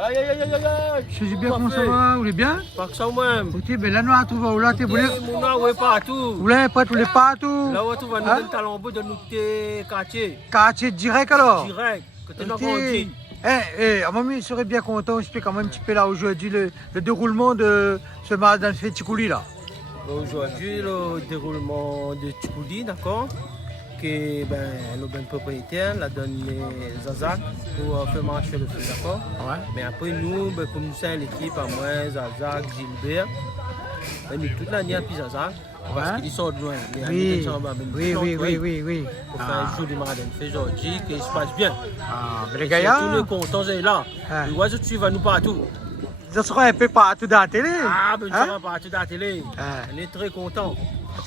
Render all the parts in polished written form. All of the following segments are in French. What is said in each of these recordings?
Aïe aïe aïe aïe aïe. Je dis bien comment ça va, vous allez bien? Pas que ça même. Ok, ben là nous on trouve où là tu voulais. Mon nom est partout. Vous l'avez pas tous les partout. Là où tu vas nous donner talent de nous quartier. Quartier direct alors. Direct. Que tu n'as Ok. grandi. Maman serait bien content, je peux quand même un petit peu là aujourd'hui le déroulement de ce magasin de fête Tikouli là. Aujourd'hui, le déroulement de Tikouli, d'accord? Que le ben propriétaire l'a donné Zazak pour faire marcher le feu, d'accord? Ouais. Mais après nous, ben, comme nous sommes l'équipe, à moi, Zazak, Gilbert, ben, nous toute l'année à puis Zazak, parce qu'ils sortent loin. Oui, oui. Pour faire un jour du magasin de fête aujourd'hui, qu'il se passe bien. Ah, mais les Tous gars, les contents sont là. Ah. Les oiseaux tu vas nous partout. ça sera un peu partout dans la télé. Ah, ben, nous Hein? sommes partout dans la télé. Ah. On est très contents.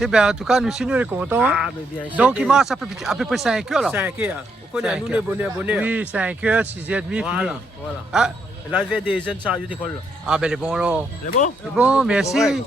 Ben, en tout cas, nous, si nous, les contents. Ah, mais bien sûr. Donc, il marche à peu près 5 heures là. 5 heures. Vous connaissez, 5 nous, heures. les bonnets. Oui, 5 heures, 6h30, fini. Voilà. Ah, Et là, il y a des jeunes chariots d'école. ah, ben, les bons là. C'est bon? C'est bon, merci. Ouais.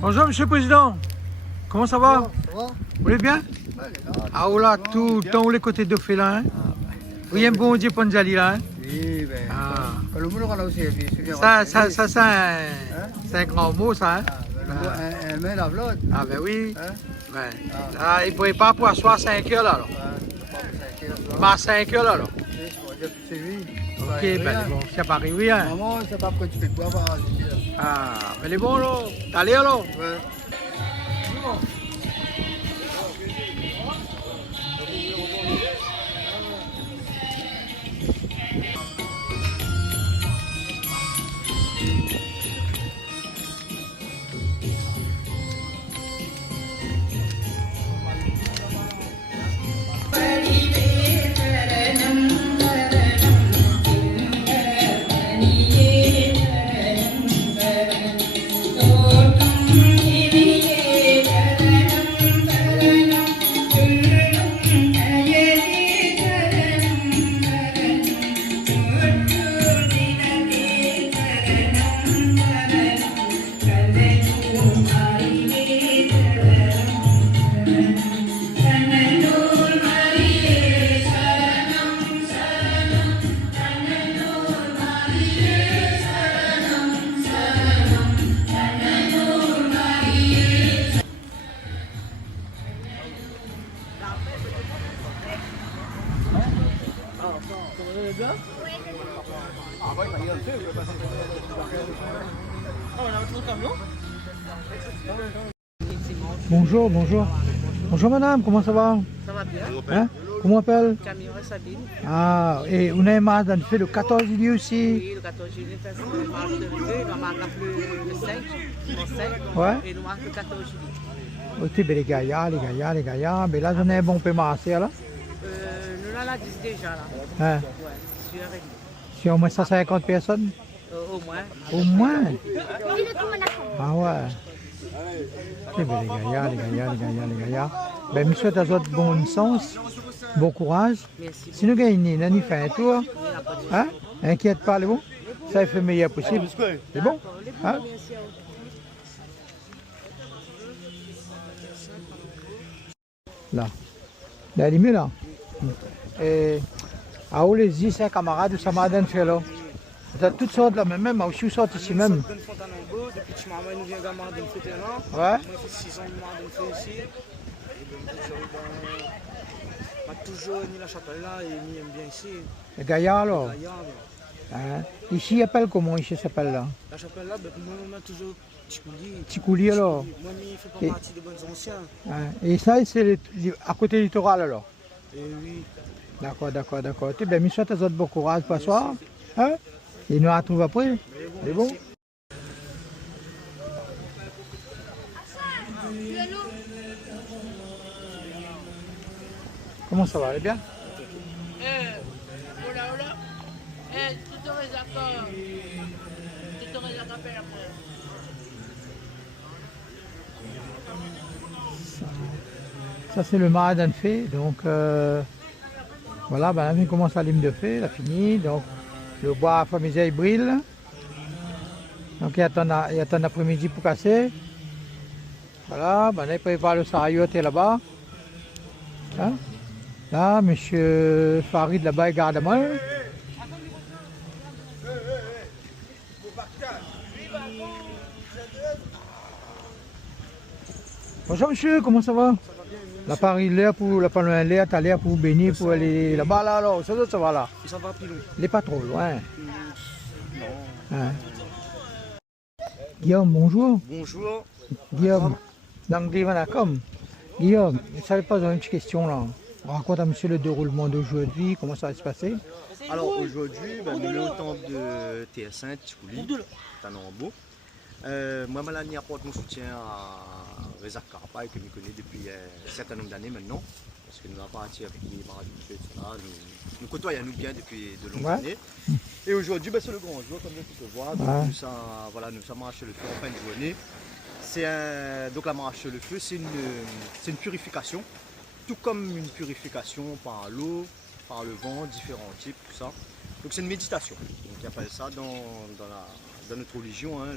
Bonjour, monsieur le président. Comment ça va? Ça va? Vous allez bien? Ah, oh là, tout le temps, où les côtés de fait là, hein? Oui, un bon Dieu, Ponjali là, hein? Oui, ben. Ah. Kalau mulu kalau saya biasanya. Ça, c'est un grand mot, ça, hein? Un main la vlotte. Ah, ben oui. Hein? Ben, là, il ne pourrait pas pour asseoir 5 heures là, alors. Il marche 5 heures là, alors. C'est lui. Ok, ben, bon, c'est pas arrivé, hein? Maman, c'est pas que tu fais quoi, bah, Ah, ben, les bons, là. Allez, alors. ouais. Bonjour, bonjour. Bonjour, madame, comment ça va? Ça va bien? Hein? Comment on appelle? Camille Sabine. Ah, et on a un magasin de fait le 14 juillet aussi. Oui, le 14 juillet, c'est le marche de revue. Il va marquer le 5, le 5. Ouais. Et nous marque le 14 juillet. Ok, ben les gaillards. Ben là, j'en ai un bon peu marché, là. Nous l'avons dit déjà là. Hein? Ouais, sur Rémi. C'est au moins 150 personnes? Au moins. Au moins? Ah ouais. Ok, ben les gaillards. Ben, je souhaite à votre bonne sens, bon courage. Merci. Si nous gagnons, on y fait un tour. Hein? Inquiète pas, les bons. Ça fait le meilleur possible. C'est bon? Hein? Merci à vous. Là. Là, il est mieux là. Et à où les 10 camarades de Samadan fait là? Vous avez toutes sortes là, même aussi sortent ici même. Depuis que maman nous vient également de fêter là. Ouais. Moi, j'ai fait 6 ans de fêter ici. On a toujours mis la chapelle là et mis bien ici. Les gaillards là. D'ailleurs, Hein? Ici, il appelle comment ici s'appelle là? la chapelle là, moi, on a toujours Tikouli. Tikouli alors. Moi, il fait Et- pas partie des bonnes anciens. Hein? Et ça, c'est à côté du littoral alors. Et oui. D'accord. Tu bien, je souhaite à votre bon courage pour ce soir. Hein? Et nous retrouvons après. C'est bon? Comment ça va? Elle est bien? Hola. Tu te ves acá. Ça c'est le maradan fait, donc voilà, ben, la commence à l'hymne de fait, elle a fini, donc le bois à famille brille. Donc il attend l'après-midi pour casser. Voilà, ben, il prépare le sarayote là-bas. Hein? Là, monsieur Farid là-bas, il garde à moi. Bonjour monsieur, comment ça va? La Paris l'air pour la Palme l'air, t'as l'air pour bénir pour aller là-bas là alors, ça va là. Ça va plus loin. Il n'est pas trop loin. Hein? Guillaume, bonjour. Bonjour. Guillaume, donc comme Guillaume, je ne savais pas, une petite question là. Raconte à monsieur le déroulement d'aujourd'hui, comment ça va se passer? Alors aujourd'hui, nous sommes au temple de TS1 Tchikouli, Tanambo. Moi, Malani apporte mon soutien à Reza Karapa, que je connais depuis un certain nombre d'années maintenant. Parce que nous avons parti avec les marades, etc. Nous côtoyons bien depuis de longues années. Et aujourd'hui, c'est le grand jour, comme tu peux voir. Donc, nous sommes marché le feu en fin de journée. Donc la marche le feu, c'est une purification. Tout comme une purification par l'eau, par le vent, différents types, tout ça. Donc c'est une méditation. Donc ils appellent ça dans notre religion, hein,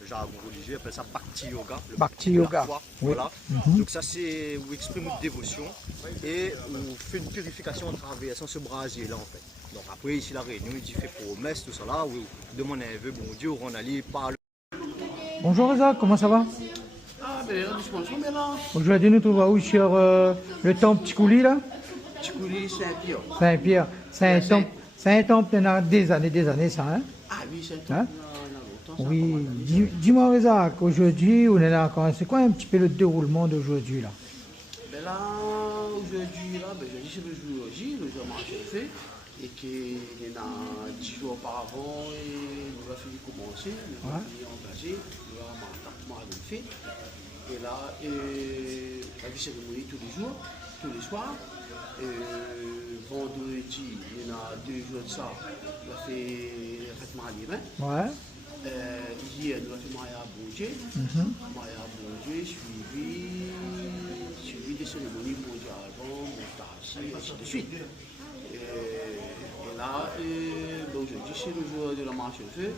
le jargon religieux, ils appellent ça Bhakti Yoga. Bhakti Yoga. Foi, oui. Voilà. Donc ça c'est où exprime notre dévotion et on fait une purification en traversant ce brasier là en fait. Donc après ici la réunion, il dit fait promesse, tout ça là, où demande un vœu, bon Dieu, on allait par le... Bonjour Reza, comment ça va? Ah ben doucement, mais là. Aujourd'hui nous trouvons où sur le temple Tchikouli là? Tchikouli Saint-Pierre. Saint-Pierre, c'est un temple qui a des années ça, hein? Ah oui, c'est un temple, Hein? il y a longtemps. Oui, dis-moi Reza, aujourd'hui on est là encore, c'est quoi un petit peu le déroulement d'aujourd'hui là? Ben là, aujourd'hui, c'est le jour J, le jour marché fait, et qu'il y en a 10 jours auparavant, et nous avons fini commencer, nous avons fini engagé, nous avons fait, et là, la vie cérémonie tous les jours, tous les soirs. Vendredi, il y en a 2 jours de ça, on a fait Fatma Alimin. Ouais. Hier, nous avons fait Maya Bondier. Maya Bondier, suivi des cérémonies Bondier avant, Montachi, ainsi de suite. Et là, aujourd'hui, c'est le jour de la marche au feu.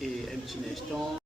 Et un petit instant.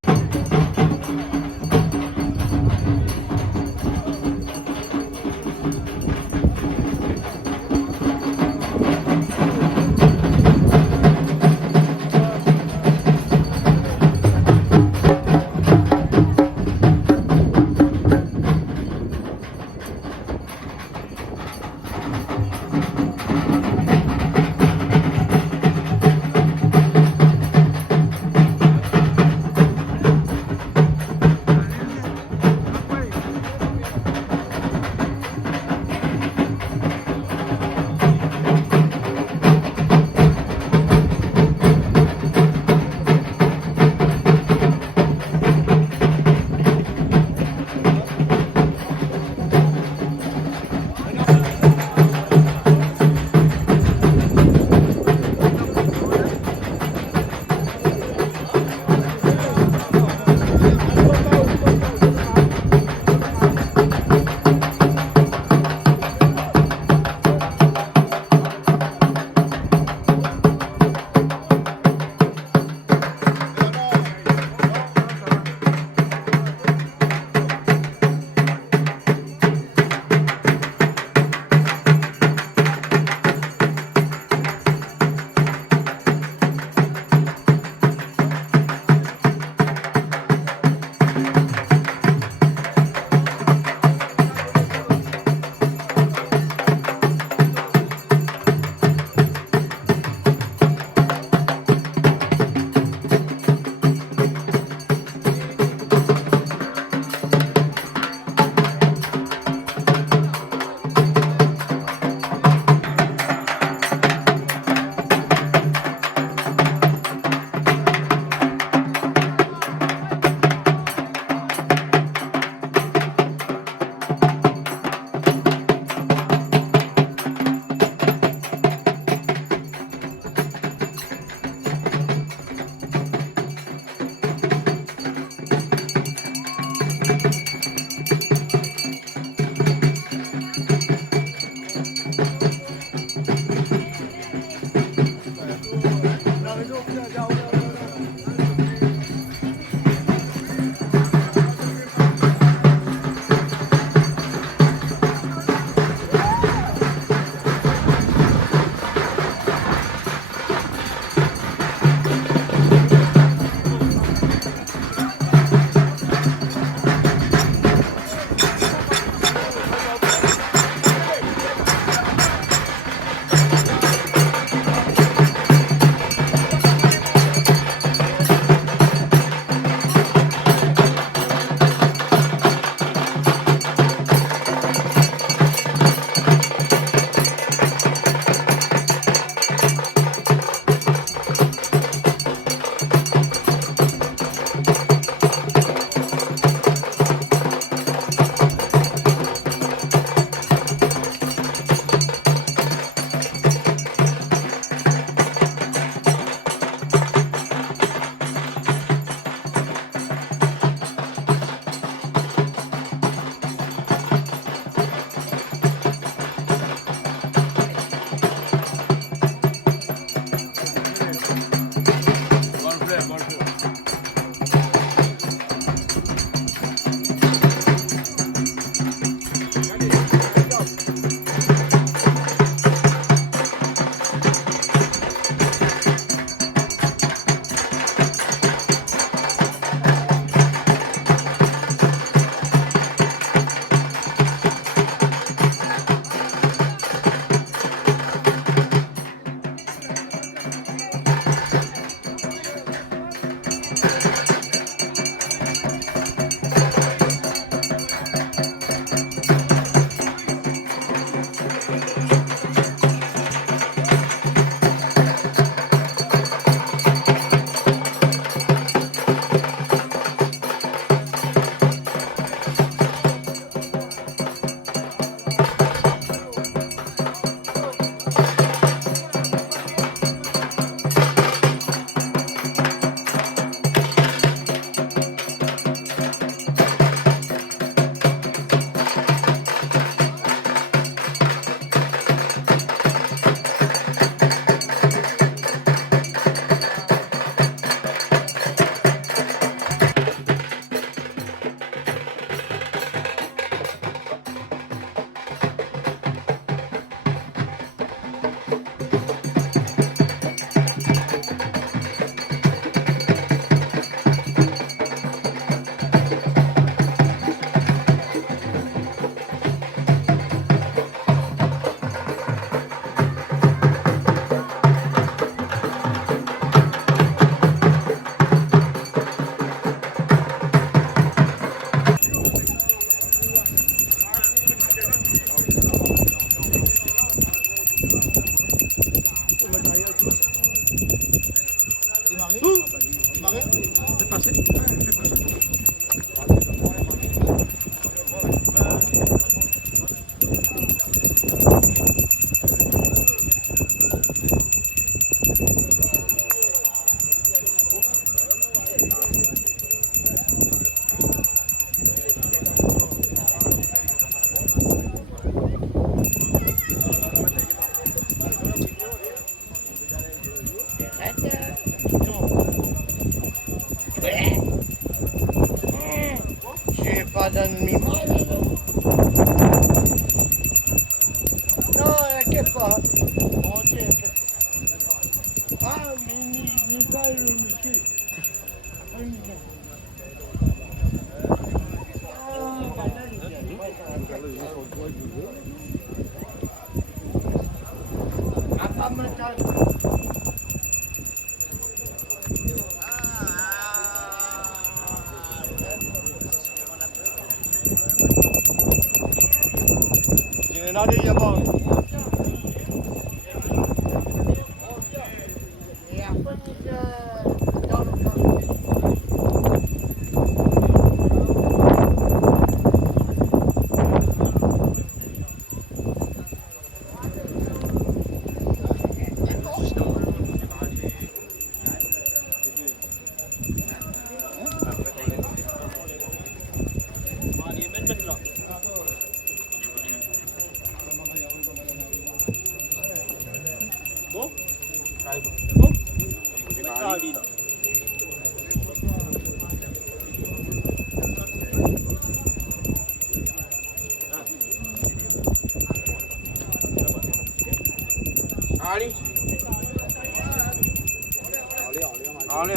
Allez,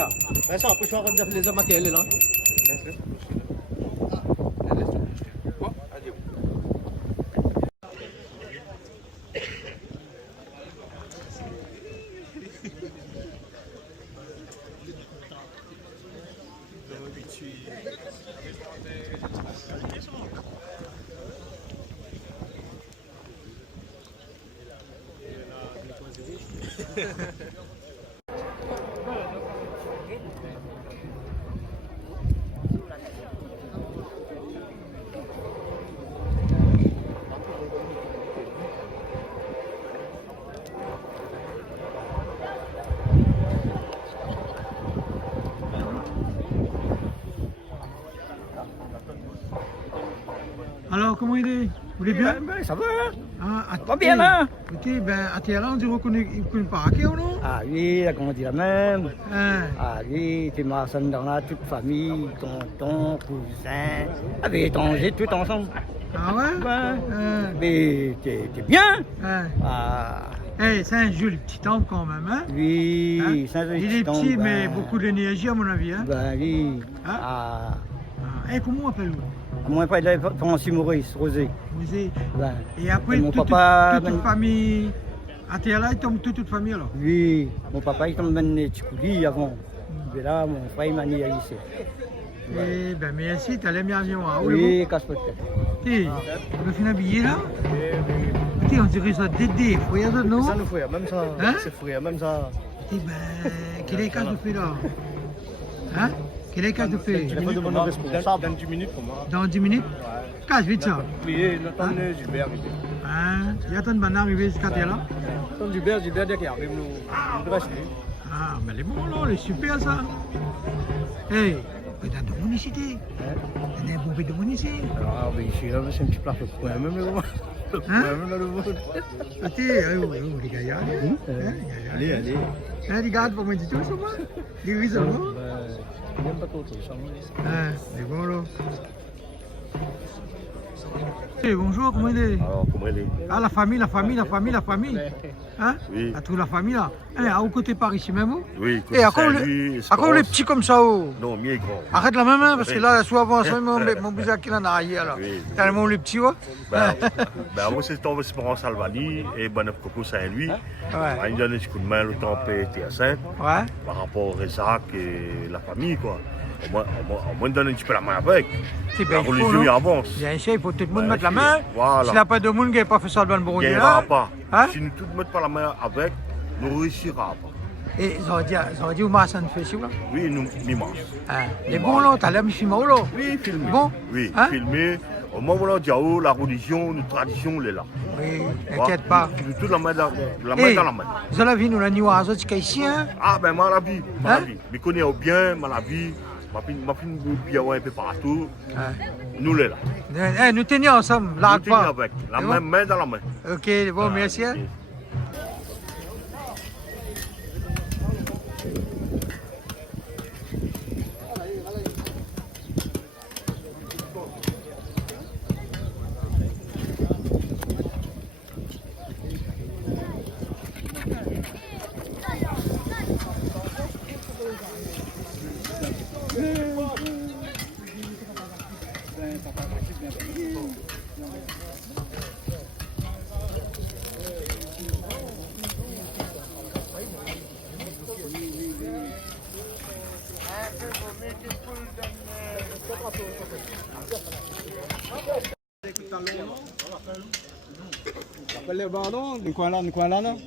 ça, après, je vais faire les matériels là. Alors, comment il est? Vous allez bien? Ça va, hein? Ah, Va bien, hein? Ok, ben, à Théaland, tu reconnais pas à ou non? Ah oui, la grandi la même. Hein? Ah oui, tu m'as dans la toute famille, tonton, cousin, avec étrangers, tout ensemble. Ah ouais? Ben, Hein? mais t'es bien. Hein? Ah Eh, c'est un joli petit temple quand même, hein? oui, Hein? ça veut Il dire est donc, petit, mais ben, beaucoup d'énergie à mon avis, hein? Ben oui. Hein? Ah, Eh, comment on appelle vous? moi pas de Francis Maurice, Rosé. Vous êtes... Ben, Et après, Et mon toute papa, toute famille... À Théaland, il tombe toute famille alors? oui, mon papa il tombe dans les Tchikouli avant. Et là, mon frère il m'a mis ici. Eh ben, merci, t'as l'air bien avion, hein? Oui, casse-peut. Tu veux finir un billet là? Écoutez, on dirait ça Dédé, regarde non? Ça nous fait, même ça. Hein? C'est frère, même ça. Eh ben, quel est le cas de fait là? Hein? Quel est le cas de fait? Je vais demander au responsable dans 10 minutes pour moi. Dans 10 minutes? Casse vite ça. Oui, l'attendre Gilbert. Hein? Il y a ton banane arrivé jusqu'à terre là? Attends Gilbert qui arrive, nous devons acheter. Ah, mais les bons là, les super ça. Hey, mais dans de monicité. Il y a un bon peu de monicité. Ah, mais ici, là, c'est un petit plat, le point même, le même, là, le vôtre. Attends, les gars, Allez, allez. Hein, les gars, pour me dire tout ça, moi? Les raisons, non? Il n'aime pas trop, ça. Hein, les bons là. Hey, bonjour, comment il est? Alors, comment elle est? Ah, la famille. Hein? Oui. À toute la famille là. Allez, à côté par ici même. Oh. Oui, Et côté encore Saint-Louis, les Escorce. petits comme ça. Oh. Non, mieux grand. Arrête la même, hein, parce que Oui. là, souvent, mon bizarre qui en a arrière là. Oui. Tellement les petits, ouais. Ben, moi, c'est tombé sur Espérance Albanie et Bonneuf Coco Saint-Louis. Ouais. Il donne un petit coup de main le temps TS5 Ouais. par rapport au Résac et la famille, quoi. Au moins, donne un petit peu la main avec. C'est La bien, il faut, religion, il non? avance. Bien sûr, il faut tout le monde Ouais, mettre la main. voilà. S'il n'y a pas de monde qui n'a pas fait ça dans le Il Burundi n'y là. aura pas. Hein? Si nous tous ne mettons pas la main avec, nous ne réussirons pas. Et ils ont dit où m'a ça fait si là. Oui, nous, dimanche. Hein. Les bons là, t'as l'air de filmer là. Oui, filmer. Bon. Oui, Hein? filmer. Au moment où on dit, oh, la religion, notre tradition, elle est là. Oui, t'inquiète pas. Nous tous la main dans la Hey, main. vous avez vu nous la nuit à Zot ici, hein? Ah ben moi la vie, Hein? je connais bien ma vie, ma fille bien un peu partout, Hein. nous les là. Eh, nous tenions ensemble, là Nous tenons pas. avec, la C'est main, bon? main dans la main. Ok, bon, merci. Hein? Quelle bordon, di qua là, no?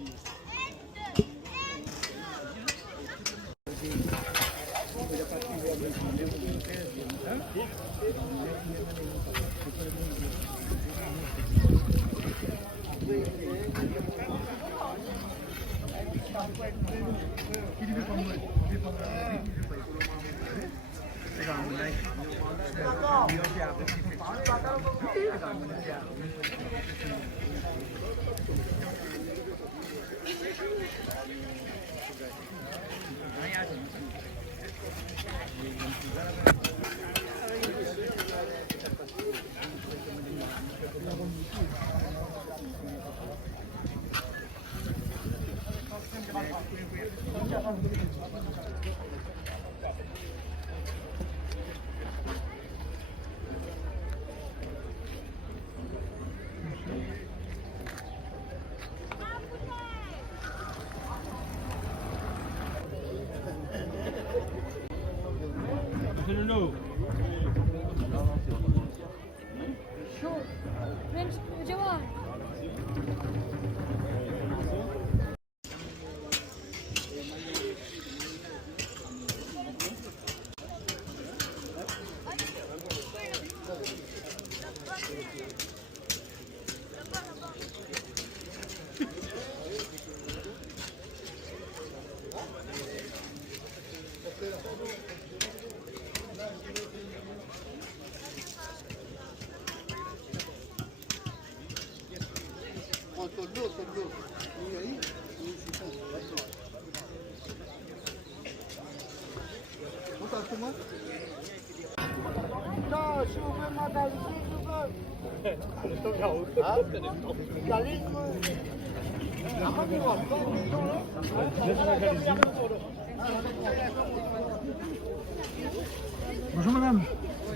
Bonjour madame,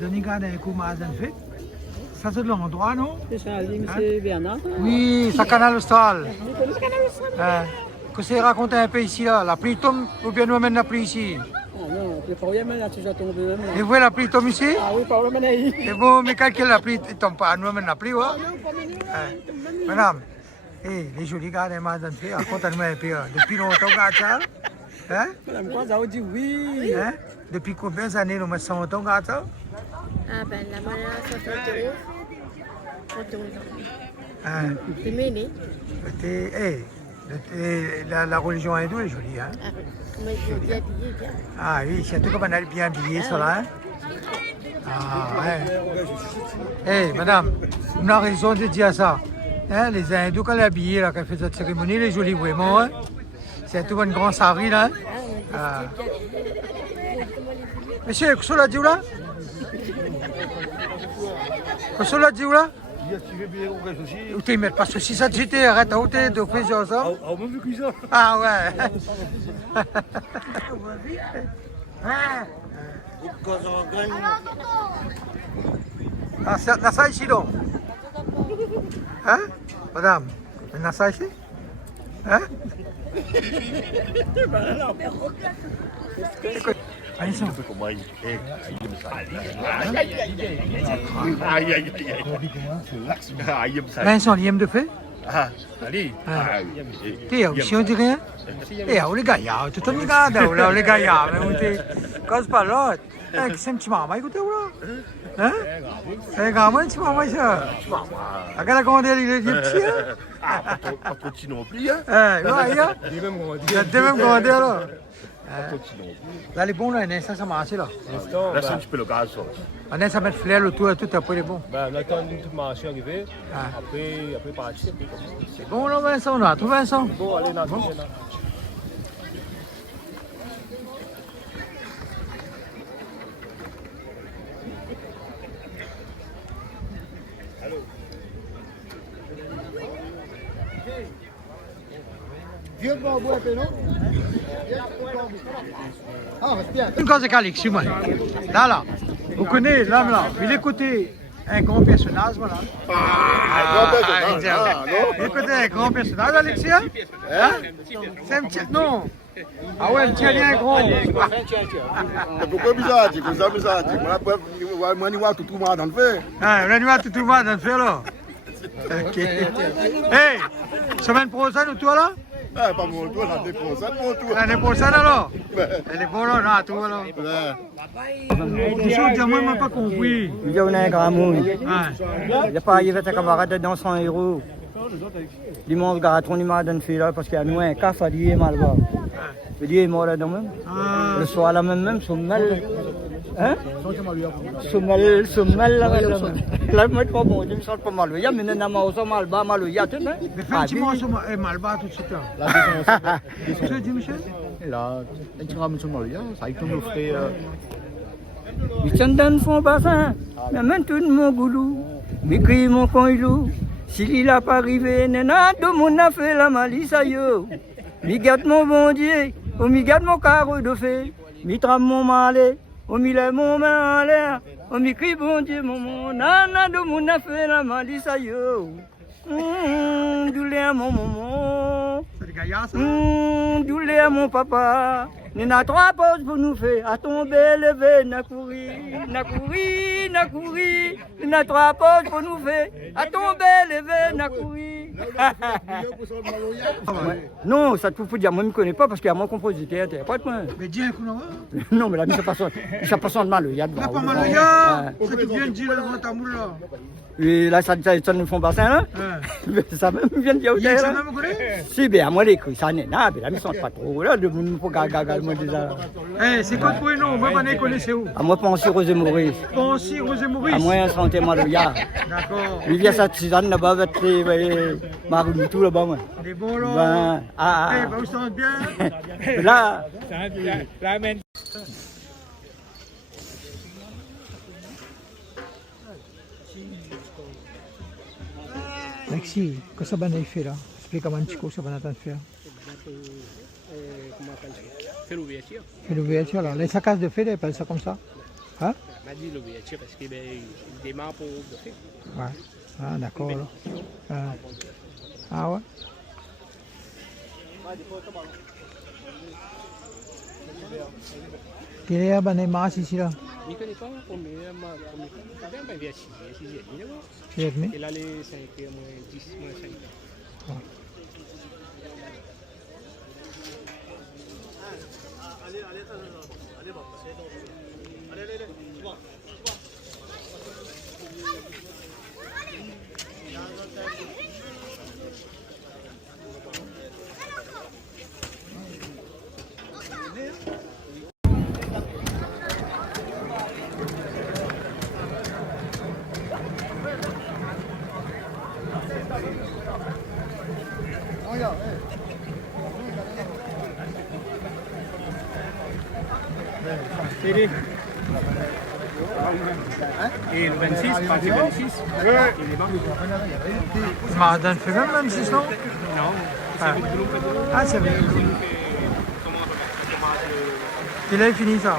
Denis Gardin, Koumazen fait. Ça c'est de l'endroit, non? C'est ça, c'est Bernard. Oui, ça Canal Austral. Que c'est raconter un peu ici là, la pluie tombe ou bien nous amène la pluie ici? Ah non, le problème là, tu as tombé même là. Et vous voyez la pluie tombe ici? Ah oui, problème là. Et bon, mais calcule la pluie, il tombe pas, nous amène la pluie, ouais? Madame, les jolis gars des magasins fait, racontez-nous un peu, depuis longtemps, regarde ça? Hein? Madame quoi, ça vous dit oui. Hein? Depuis combien d'années nous mettons longtemps, regarde ça? Ah ben la manière ça fait trop. Hein? C'est mêlé. La religion hindoue est jolie, hein? Mais je bien habillé bien. Ah oui, surtout comme on a bien habillé, ça là, hein? Ah ouais. Eh, madame, on a raison de dire ça. Hein, les hindous, quand ils habillés, là, quand ils font cette cérémonie, les jolis vraiment, hein? C'est tout un grand sari, là. Ah. Monsieur, qu'est-ce que la dit là? Qu'est-ce que la dit là? Où t'es mettre? Parce que si ça te jette, arrête, où t'es de faire ça? Ah ouais. Ah, c'est ça ici donc? Hein? Madame, c'est ça ici? Hein? Allez, Vincent, l'IM de fait? T'es aussi, on dit rien? Eh, on les gars, tout le monde regarde, on les gars, mais on dit, cause pas l'autre. C'est un petit maman, écoutez, là. Hein? C'est un gamin, un petit maman, ça. Regarde la grandeur, il est petit, hein? Pas trop petit non plus, hein? Il y a deux mêmes grandeurs, là. Là, les bons, là, ça marche, là. Là, c'est un petit peu le gaz, ça. Ça met flair autour, tout après les bons. Ben, on attend tout marché arriver. Après partir. C'est bon, là, Vincent, on a trouvé Vincent. Bon, allez, là, bon. Vieux de bambou un peu, non? Ah, c'est bien. Une cause de Calix, moi. Là, vous connaissez l'homme là, il écoutait un grand personnage, voilà. Un grand personnage, Il écoutait un grand personnage, Alexia? Hein? C'est un petit, non. Ah ouais, tiens, il y a un grand. Pourquoi bizarre, c'est comme ça, bizarre. Moi, je vois tout le monde dans le fait. Ah, on a tout le monde dans le fait, là. Ok. Hey, semaine prochaine ou toi là? Ah, pas mon tour, l'année prochaine, mon tour. L'année prochaine alors? Elle est bonne là, non, tout alors. Qu'est-ce que tu as moi pas compris? Il y a un grand monde. Ah, Il n'y a pas arrivé à ta camarade dans 100 euros. Dimanche, garaton, il m'a donné là parce qu'il y a nous un café à dire mal bas. Je dis, il est mort là même. Le soir là même, son mal. Hein? Son mal là même. Là, moi, je bon, je me sens pas mal. Il y a maintenant un mal bas, mal, il y a tout, hein? mais fais un petit morceau mal bas tout de suite là. Qu'est-ce que tu dis, Michel? Là, un petit ramen sur le Maria, ça a été mon frère. Ils s'en donnent son bassin, mais maintenant mon goulou, mais crie mon coin-loup. S'il n'a pas arrivé, nana, tout le monde a fait la malice à yo. Mi garde mon bon Dieu, oh mi garde mon carreau de fée, mi trame mon malais, oh mi lève mon main en l'air, oh mi crie bon Dieu, mon nana, tout le monde a fait la malice à yo. Douleur mon maman, C'est des gaillards ça? douleur mon papa. Il a 3 pauses pour nous faire, à tomber, lever, n'a couru, n'a couru, n'a couru. Il a 3 pauses pour nous faire, à tomber, lever, n'a couru. Non, ça te faut dire, moi je ne me connais pas parce qu'il y a mon compositeur, tu pas de point. Mais dis un coup non? Non, mais là, ça passe en mal, il y a de Là, pas mal, gars! C'est que tu viens de dire devant ta moule là. Et là, ça nous font bassin là. Ça me vient de dire au Il y a terre. ça même, vous connaissez? Si, bien, moi, les couilles, ça n'est pas, mais là, ils sont pas trop là, de mon pour gaga, moi, déjà. Eh, c'est quoi le prénom? Moi, je ne connaissez où? À moi, penser Rosé Maurice. Pensy, Rosé Maurice. À moi, santé Maloya. D'accord. Il y a cette Suzanne là-bas, avec les Maroux, tout là-bas, moi. Des bons là. Ben, Eh, ben, vous sentez bien? là. Maxi, cosa ba fait là? Explica-moi un petit peu ce qu'on attend de faire. Faire l'ouverture. Et l'ouverture là, les saccades de feu, ils appellent ça comme ça? Hein? On m'a dit l'ouverture parce qu'il démarre pour le faire. Ouais. Ah, d'accord. Ah ouais? Quelle est la bonne masse ici là? Je ne connais pas combien il y a 6 C'est admis? et là les 5 moins 10 moins 5. Et le 26, parti 26. Madame fait même 6 non? Non, Ah, c'est vrai. Il est fini ça.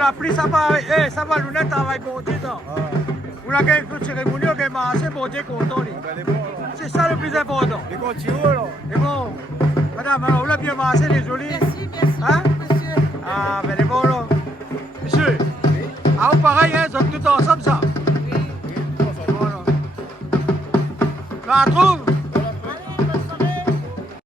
la pluie, ça va, ça va, nous travail bon Dieu. Vous l'avez fait une cérémonie, on a marché, bon Dieu content. C'est ça le plus important. Les continuons là. C'est bon. Madame, alors, vous l'avez bien marché, les jolis. Merci, merci, Hein? monsieur. Ah, ben les bons là. Monsieur, ah, pareil, hein, ils sont tous ensemble ça. Oui. Voilà. Là, trouve